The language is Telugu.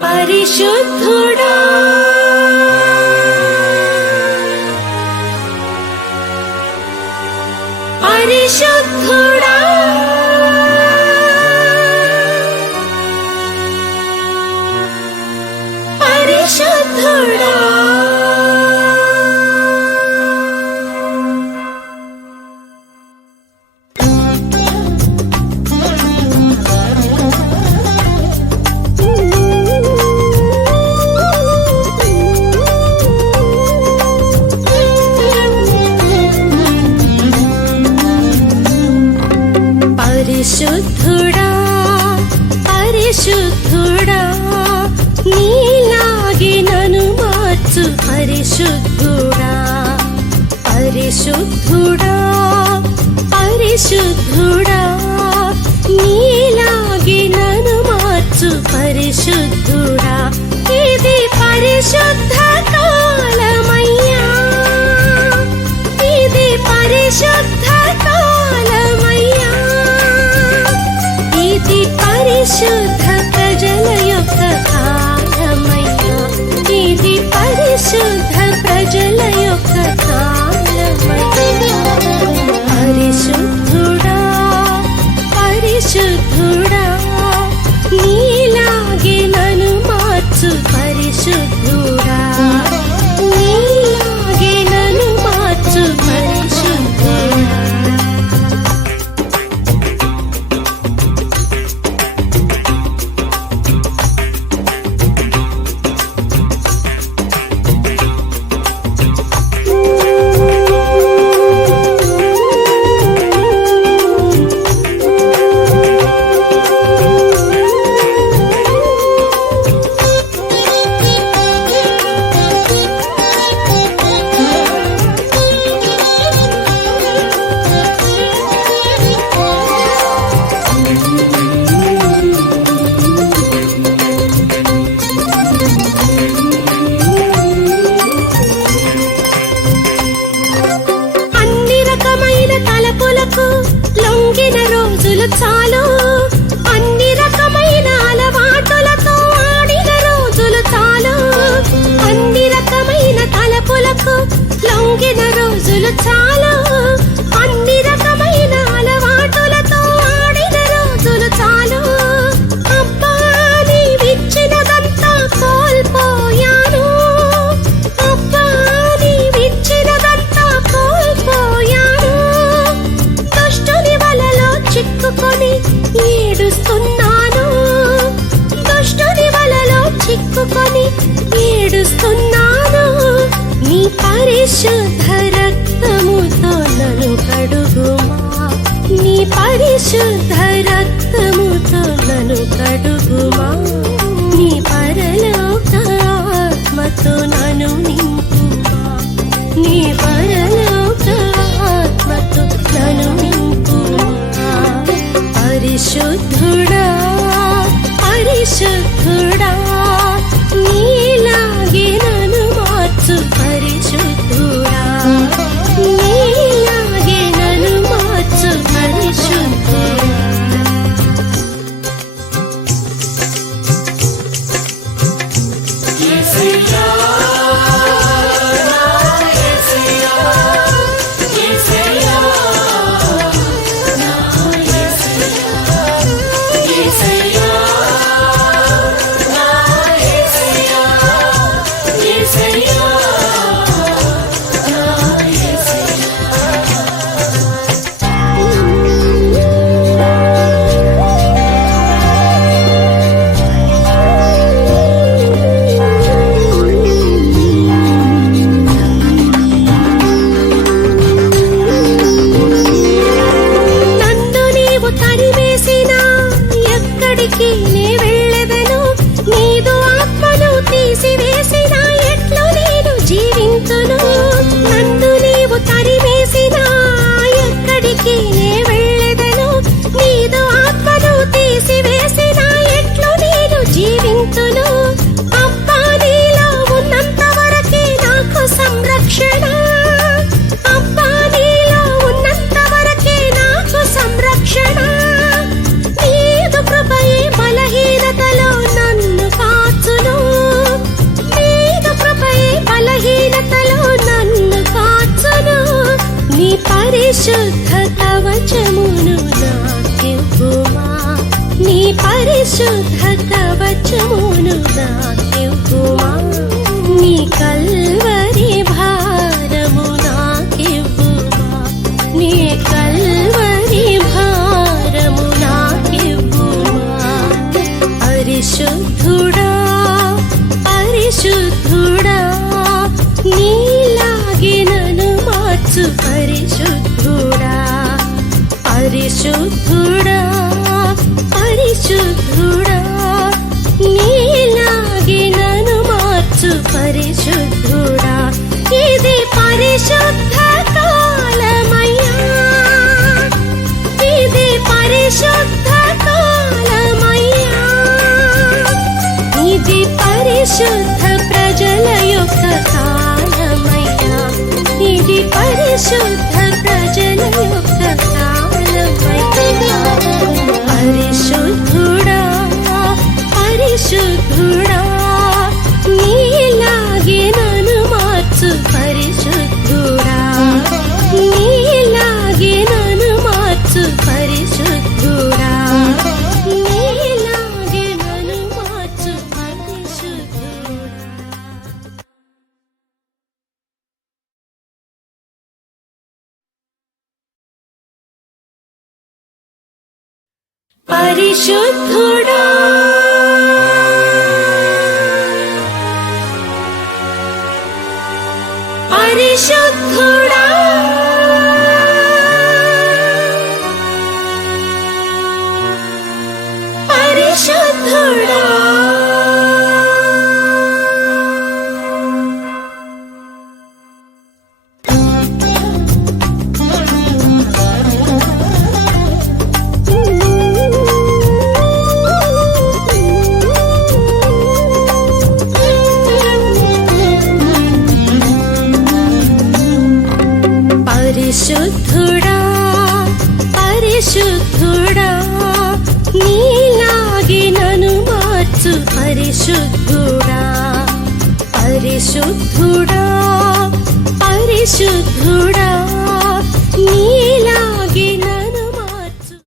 పరిశుద్ధుడా పరిశుద్ధుడా పరిశుద్ధుడా పరిశుద్ధుడా పరిశుద్ధుడా నీలాగే నన్ను మార్చు పరిశుద్ధుడా పరిశుద్ధుడా పరిశుద్ధుడా నీలాగే నన్ను మార్చు పరిశుద్ధుడా ఇది పరిశుద్ధ కాలమయ్యా ఇది పరిశుద్ధ కాలమయ్యా ఇది పరిశుద్ధ ప్రజల యొక్క కాలమయ్యా ఇది పరిశుద్ధ ప్రజల యొక్క కాలమయ్యా పరిశుద్ధుడా పరిశుద్ధుడా నీలాగే నన్ను మార్చు పరిశుద్ధుడా నీలాగే నన్ను మార్చు పరిశుద్ధుడా లొంగిన రోజులు చాలు అన్ని రకమైన అలవాటులతో ఆడిన రోజులు చాలు అన్ని రకమైన తలపులకు లొంగిన రోజులు చాలు అన్ని రకమైన అలవాటులతో ఆడిన రోజులు చాలు అబ్బా నీవిచ్చినదంతా కోల్పోయాను అబ్బా నీవిచ్చినదంతా కోల్పోయాను చిక్కుకొని ఏడుస్తున్నాను దుష్టుని వలలో చిక్కుకొని ఏడుస్తున్నాను నీ పరిశుద్ధ రక్తముతో నన్ను కడుగుమా నీ పరిశుద్ధ రక్తముతో నన్ను కడుగుమా నీ పరలోక ఆత్మతో నన్ను నింపుమా నీ పరలోక ఆత్మతో నన్ను నింపుమా పరిశుద్ధుడా పరిశుద్ధుడా నీలాగే నన్ను మార్చు పరిశుద్ధుడా నీలాగే నన్ను మార్చు పరిశుద్ధుడా పరిశుద్ధ కవచమును నాకివ్వుమా నీ కల్వరి భారము నాకివ్వుమా నీ కల్వరి భారము నాకివ్వుమా పరిశుద్ధుడా పరిశుద్ధుడా నీలాగే నన్ను మార్చు పరిశుద్ధుడా పరిశుద్ధుడా పరిశుద్ధుడా నీలాగే నన్ను మార్చు పరిశుద్ధుడా ఇది పరిశుద్ధ కాలమయ్యా ఇది పరిశుద్ధ కాలమయ్యా ఇది పరిశుద్ధ ప్రజల యొక్క కాలమయ్యా ఇది పరిశుద్ధ ప్రజల యొక్క కాలమయ్యా పరిశుద్ధుడా పరిశుద్ధుడా నీలాగే నన్ను మార్చు పరిశుద్ధుడా నీలాగే నన్ను మార్చు పరిశుద్ధుడా నీలాగే నన్ను మార్చు పరిశుద్ధుడా పరిశుద్ధుడా పరిశుద్ధుడా పరిశుద్ధుడా పరిశుద్ధుడా పరిశుద్ధుడా నీలాగే నన్ను మార్చు పరిశుద్ధుడా పరిశుద్ధుడా పరిశుద్ధుడా